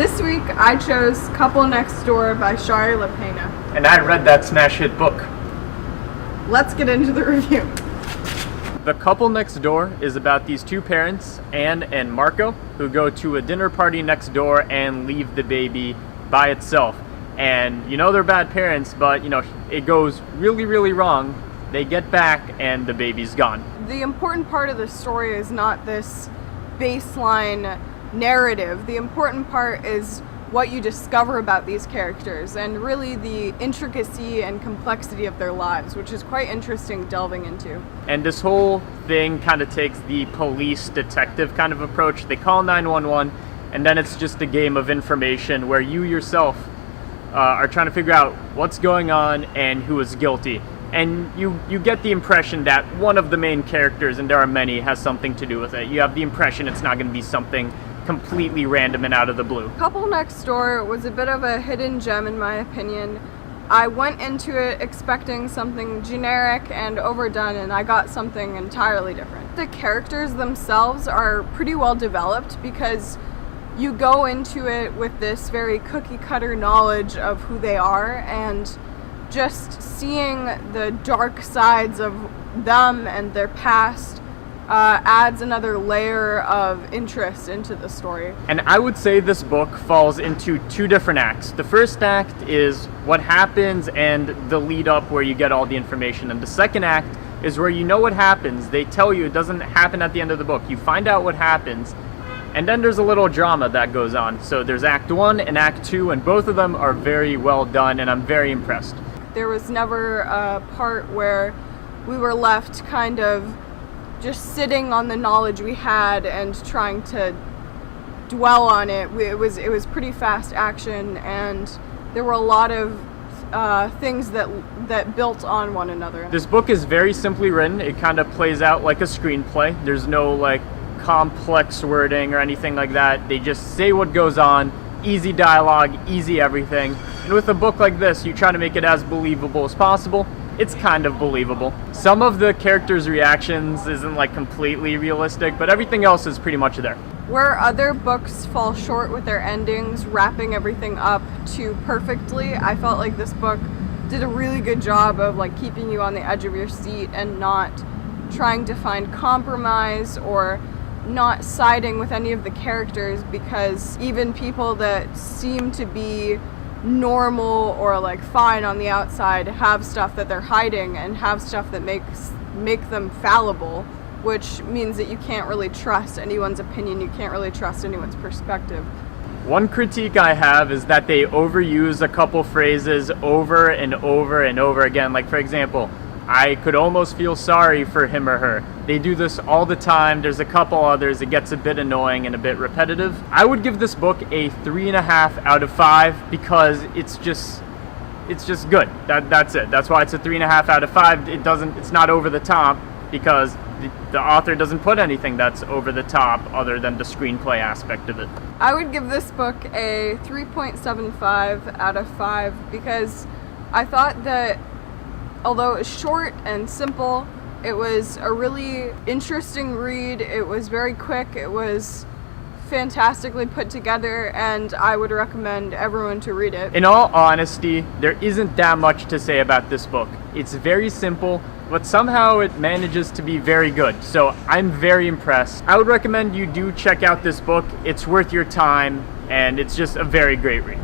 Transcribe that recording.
This week I chose Couple Next Door by Shari Lapena. And I read that smash hit book. Let's get into the review. The Couple Next Door is about these two parents, Anne and Marco, who go to a dinner party next door and leave the baby by itself. And you know they're bad parents, but it goes really, really wrong. They get back and the baby's gone. The important part of the story is not this baseline narrative. The important part is what you discover about these characters and really the intricacy and complexity of their lives, which is quite interesting delving into. And this whole thing kind of takes the police detective kind of approach. They call 911 and then it's just a game of information where you yourself are trying to figure out what's going on and who is guilty. And you get the impression that one of the main characters, and there are many, has something to do with it. You have the impression it's not going to be something completely random and out of the blue. Couple Next Door was a bit of a hidden gem in my opinion. I went into it expecting something generic and overdone, and I got something entirely different. The characters themselves are pretty well developed because you go into it with this very cookie cutter knowledge of who they are, and just seeing the dark sides of them and their past adds another layer of interest into the story. And I would say this book falls into two different acts. The first act is what happens and the lead up where you get all the information. And the second act is where you know what happens. They tell you it doesn't happen at the end of the book. You find out what happens. And then there's a little drama that goes on. So there's Act 1 and Act 2, and both of them are very well done, and I'm very impressed. There was never a part where we were left kind of just sitting on the knowledge we had and trying to dwell on it. It was pretty fast action, and there were a lot of things that built on one another. This book is very simply written. It kind of plays out like a screenplay. There's no complex wording or anything like that. They just say what goes on, easy dialogue, easy everything. And with a book like this, you try to make it as believable as possible. It's kind of believable. Some of the characters' reactions isn't completely realistic, but everything else is pretty much there. Where other books fall short with their endings, wrapping everything up too perfectly, I felt like this book did a really good job of keeping you on the edge of your seat and not trying to find compromise or not siding with any of the characters, because even people that seem to be normal or fine on the outside have stuff that they're hiding and have stuff that make them fallible, which means that you can't really trust anyone's opinion, you can't really trust anyone's perspective. One critique I have is that they overuse a couple phrases over and over and over again. For example, I could almost feel sorry for him or her. They do this all the time. There's a couple others. It gets a bit annoying and a bit repetitive. I would give this book a 3.5 out of 5 because it's just good. That's it. That's why it's a 3.5 out of 5. It's not over the top because the author doesn't put anything that's over the top other than the screenplay aspect of it. I would give this book a 3.75 out of 5 because I thought that although it was short and simple, it was a really interesting read. It was very quick. It was fantastically put together, and I would recommend everyone to read it. In all honesty, there isn't that much to say about this book. It's very simple, but somehow it manages to be very good. So I'm very impressed. I would recommend you do check out this book. It's worth your time, and it's just a very great read.